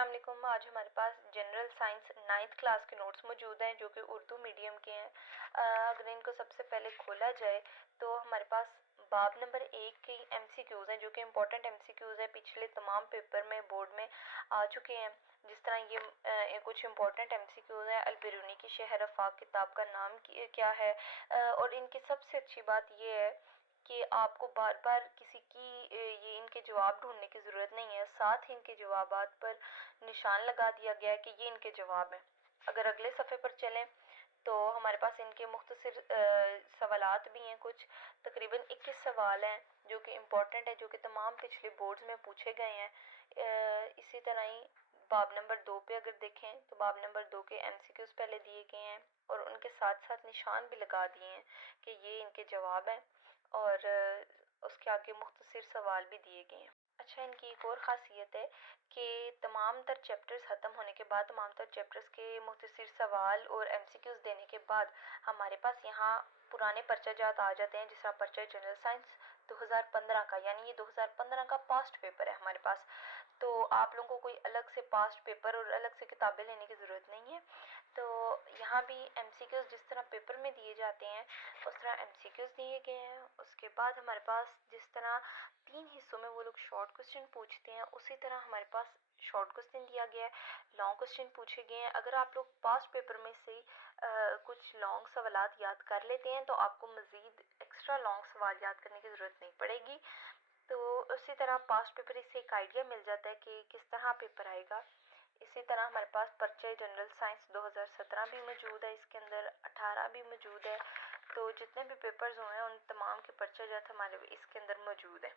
अस्सलाम वालेकुम। आज हमारे पास जनरल साइंस 9th क्लास के नोट्स मौजूद हैं जो कि उर्दू मीडियम के हैं। अगर इनको सबसे पहले खोला जाए तो हमारे पास बाब नंबर 1 की एमसीक्यूज़ हैं जो कि इम्पोर्टेंट एमसीक्यूज़ हैं, पिछले तमाम पेपर में बोर्ड में आ चुके हैं। जिस तरह ये कुछ इम्पोर्टेंट एमसीक्यूज़ हैं। अल-बिरूनी की शहर आफाक किताब का नाम क्या है। और इनकी सबसे अच्छी बात ये है कि आपको बार बार किसी की ये इनके जवाब ढूंढने की ज़रूरत नहीं है। साथ ही इनके जवाबात पर निशान लगा दिया गया है कि ये इनके जवाब हैं। अगर अगले सफ़े पर चलें तो हमारे पास इनके मुख्तसर सवालात भी हैं। कुछ तकरीबन 21 सवाल हैं जो कि इम्पोर्टेंट है, जो कि तमाम पिछले बोर्ड्स में पूछे गए हैं। इसी तरह ही बाब नंबर 2 पे अगर देखें तो बाब नंबर 2 के एमसीक्यूज़ पहले दिए गए हैं और उनके साथ साथ निशान भी लगा दिए हैं कि ये इनके जवाब हैं। और उसके आगे मुख्तसर सवाल भी दिए गए हैं। अच्छा, इनकी एक और ख़ासियत है कि तमाम तर चैप्टर्स ख़त्म होने के बाद, तमाम तर चैप्टर्स के मुख्तसर सवाल और एमसीक्यूज़ देने के बाद हमारे पास यहाँ पुराने पर्चा जात आ जाते हैं, जिस तरह पर्चा जनरल साइंस 2015 का, यानी ये 2015 का पास्ट पेपर है हमारे पास। तो आप लोगों को कोई अलग से पास्ट पेपर और अलग से किताबें लेने की ज़रूरत नहीं है। तो यहाँ भी एमसीक्यूज़ जिस तरह पेपर में दिए जाते हैं उस तरह एमसीक्यूज़ दिए गए हैं। उसके बाद हमारे पास जिस तरह 3 हिस्सों में वो लोग शॉर्ट क्वेश्चन पूछते हैं, उसी तरह हमारे पास शॉर्ट क्वेश्चन दिया गया है, लॉन्ग क्वेश्चन पूछे गए हैं। अगर आप लोग पास्ट पेपर में से कुछ लॉन्ग सवालात याद कर लेते हैं तो आपको मज़ीद एक्स्ट्रा लॉन्ग सवाल याद करने की ज़रूरत नहीं पड़ेगी। तो उसी तरह पास्ट पेपर से एक आइडिया मिल जाता है कि किस तरह पेपर आएगा। इसी तरह हमारे पास पर्चे जनरल साइंस 2017 भी मौजूद है, इसके अंदर 18 भी मौजूद है। तो जितने भी पेपर्स हुए हैं उन तमाम के पर्चे जो हमारे इसके अंदर मौजूद है।